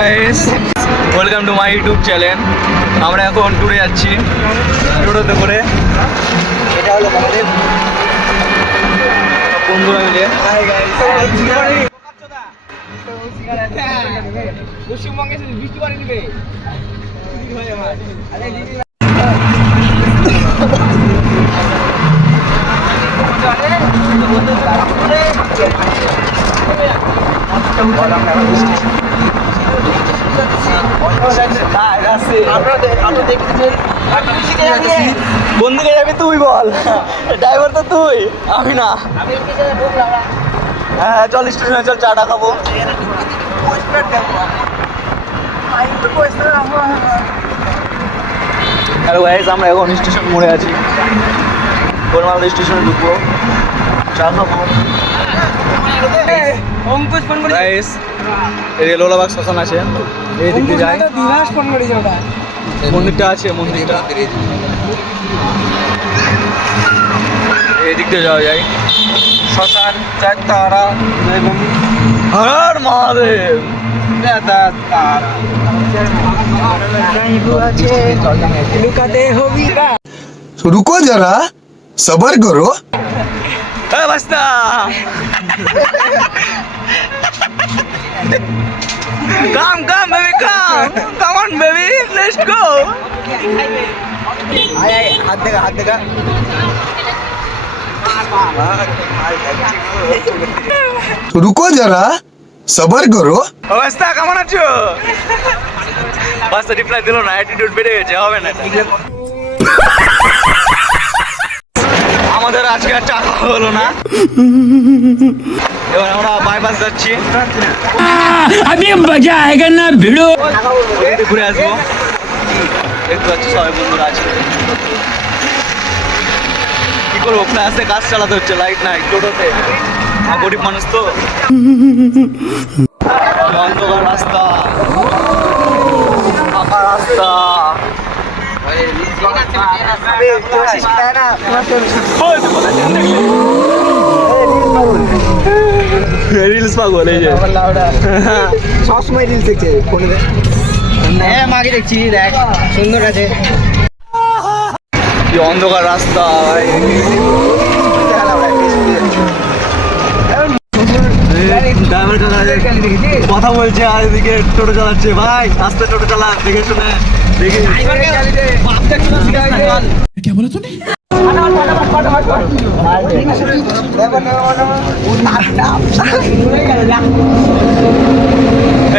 Guys, welcome to my YouTube channel. আমরা এখন ট্যুরে যাচ্ছি টোটোতে করে। এটা হলো আমাদের বন্ধুরা মিলে। পশ্চিমবঙ্গে বৃষ্টি পানি নিবে। বন্ধুকে যাবি তুই, বল ড্রাইভার তো তুই, আমি না। হ্যাঁ চল স্টেশনে, চল চাটা খাবো। হ্যালো গাইস, আমরা এখন স্টেশন মোড়ে আছি। গোলমালদা স্টেশনে ঢুকবো, চা খাবো। গাইস, এই লোলাবাগ শ্মশান আছে, এই দিক দিয়ে যাই। মন্দিরটা আছে, মন্দিরটা এই দিক দিয়ে যাওয়া যায়। শ্মশান চারতারা হর মহাদেব। रुको जरा सबर करो। बस्ता come baby, come on baby, let's go। हाथ देगा रुको जरा सबर करो। অবস্থা কেমন আছো? বাস রিপ্লাই দিল না, অ্যাটিটিউড বেড়ে গেছে, হবে না এটা। আমাদের আজকে আর চা খাওয়া হলো না। এবার আমরা বাইপাস যাচ্ছি, अभी मजा आएगा ना भिड़ो। ঘুরে আসবো। দেখতে পাচ্ছি সবাই বন্ধুরা আছে। কি করবো, ক্লাসে কাজ চালাতে হচ্ছে, লাইট নাই টোটোতে। গরিব মানুষ তো। অন্ধকার রাস্তা, ফাঁকা রাস্তা। রিলস পাগল এই যে সবসময় রিলস দেখছে ফোনে। হ্যাঁ মাকে দেখছি, দেখ সুন্দর আছে। কি অন্ধকার রাস্তা ভাই। কথা বলছে আর এদিকে টোটো চালাচ্ছে। ভাই আস্তে টোটো চালা, দেখে শুনে দেখে। क्या बोला तूने?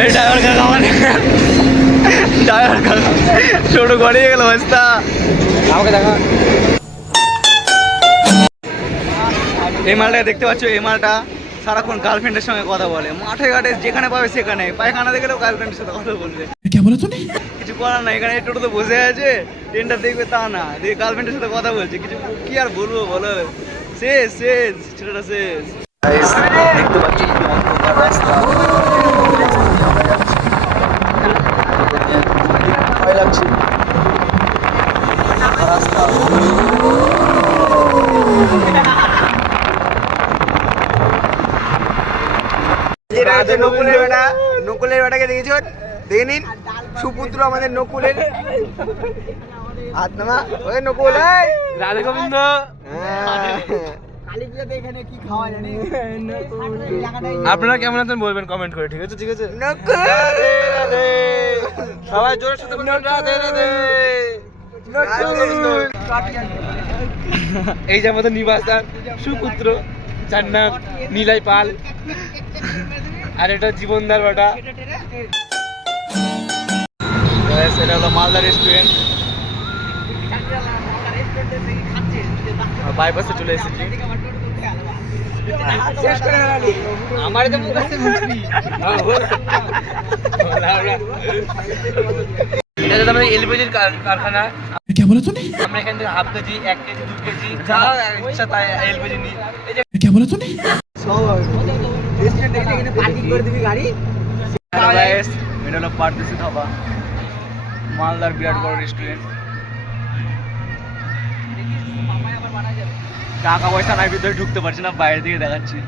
এই ড্রাইভার কাকা, মানে ড্রাইভার কাকা টোটো গড়িয়ে গেল অবস্থা। আমাকে দেখা এই মালটাকে দেখতে পাচ্ছ। এই মালটা সারাক্ষণ গার্লফ্রেন্ডের সঙ্গে কথা বলে, মাঠে ঘাটে যেখানে পাবে সেখানে। পায়খানা দেখলেও গার্লফ্রেন্ডের সাথে কথা বলবে। क्या बोला तूने? কিছু করার না, এখানে টোটো তো বসে আছে, ট্রেনটা দেখবে তা না, দেখে গার্লফ্রেন্ডের সাথে কথা বলছে। কিছু কি আর বলবো বলো, শেষ শেষ ছেলেটা শেষ। দেখতে পাচ্ছি অন্ধকার রাস্তা, ভয় লাগছে রাস্তা। নকুলের বেটাকে দেখেছো? দেখে নিন, সুপুত্র আমাদের নকুলের। হাত নামা, ওই নকুল, রাধে গোবিন্দ। কালী পুজোতে এখানে কি খাওয়া জানি? আপনারা কেমন আছেন বলবেন কমেন্ট করে, ঠিক আছে? ঠিক আছে, নকুল সবাই জোরের সাথে বলুন রাধে রাধে। এই যে আমাদের নিবাসদার সুপুত্র, যার নাম নীলাই পাল, আর এটা জীবনদার বেটা। এটা হলো মালদা রেস্টুরেন্ট। বাইপাসে চলে এসেছি। আমার তো মুখ আছে মুখি। এটা হচ্ছে আমাদের এলপিজির কারখানা। क्या बोला तूने? আমরা এখান থেকে হাফ কেজি, 1 কেজি, 2 কেজি যা ইচ্ছা তাই এলপিজি নিই। এই যে क्या बोला तूने? রেস্টুরেন্ট এখানে পার্কিং করে দিবি গাড়ি। এটা হলো পারদেশি ধাবা, মালদার বিরাট বড় রেস্টুরেন্ট। টাকা পয়সা নাই, ভিতরে ঢুকতে পারছি না, বাইরে থেকে দেখাচ্ছি।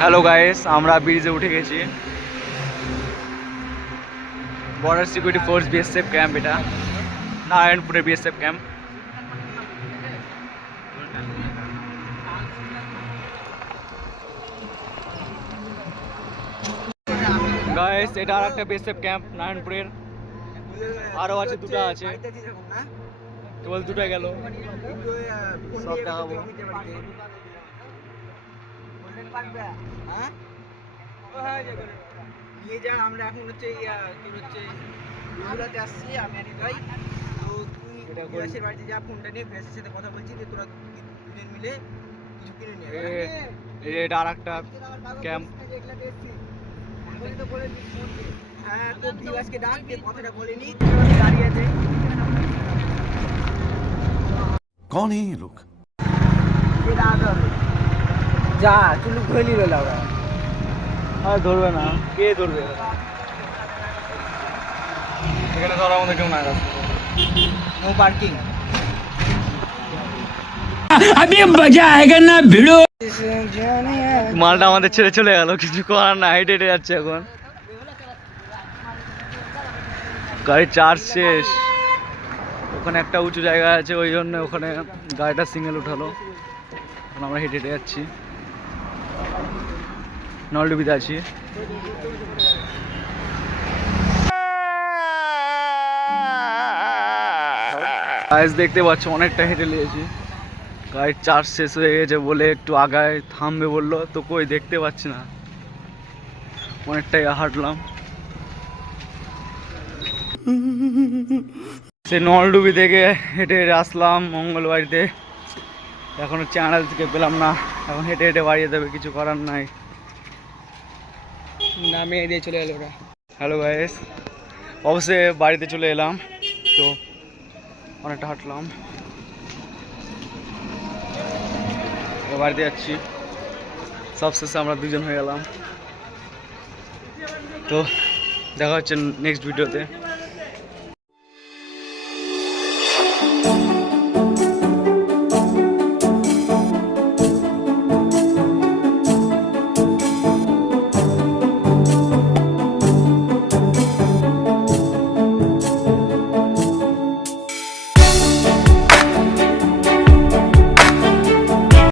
হ্যালো গাইস, আমরা ব্রিজে উঠে গেছি। Border security force BSF camp, এটা নারায়ণপুরের বিএসএফ ক্যাম্প। গাইস এটা আর একটা বিএসএফ ক্যাম্প নারায়ণপুরের, আরও আছে, দুটো আছে, কেবল দুটো গেল, সব দেখাবো। নিয়ে যা, আমরা এখন হচ্ছে তোর হচ্ছে বগুড়াতে আসছি, আমি আর ভাই। তো তুই বিয়াসের বাড়িতে যা, ফোনটা নিয়ে বিয়াসের সাথে কথা বলছি যে তোরা দুজন মিলে কিছু কিনে নিয়ে এটা আর একটা ক্যাম্প। হ্যাঁ, তো বিয়াসকে ডাক দিয়ে কথাটা বলে নি, দাঁড়িয়ে আছে। कौन है ये लोग? যা চুলুক ধরে নিল ওরা। আর ধরবে না, কে ধরবে? এখানে ধরার মধ্যে কেউ না, নো পার্কিং। अभी मजा आएगा ना भिड़ो। মালটা আমাদের ছেড়ে চলে গেল, কিছু করার না, হেঁটে হেঁটে যাচ্ছে এখন। গাড়ির চার্জ শেষ, ওখানে একটা উঁচু জায়গা আছে, ওই জন্য ওখানে গাড়িটা সিঙ্গেল উঠালো। এখন আমরা হেঁটে হেঁটে যাচ্ছি, নলডুবিতে আছি। গাইস দেখতে পাচ্ছ অনেকটা হেঁটে নিয়েছি, গাড়ির চার্জ শেষ হয়ে গেছে বলে একটু আগায় থামবে বললো, তো কই দেখতে পাচ্ছি না, অনেকটাই হাঁটলাম। সে নলডুবি থেকে হেঁটে হেঁটে আসলাম মঙ্গলবাড়িতে, এখনো চ্যানেল থেকে পেলাম না, এখন হেঁটে হেঁটে বাড়িয়ে দেবে, কিছু করার নাই। নামিয়ে দিয়ে চলে গেল ওরা। হ্যালো গাইস, অবশ্যই বাড়িতে চলে এলাম, তো অনেকটা হাঁটলাম, এবার বাড়িতে যাচ্ছি। সবশেষে আমরা দুজন হয়ে গেলাম, তো দেখা হচ্ছে নেক্সট ভিডিওতে।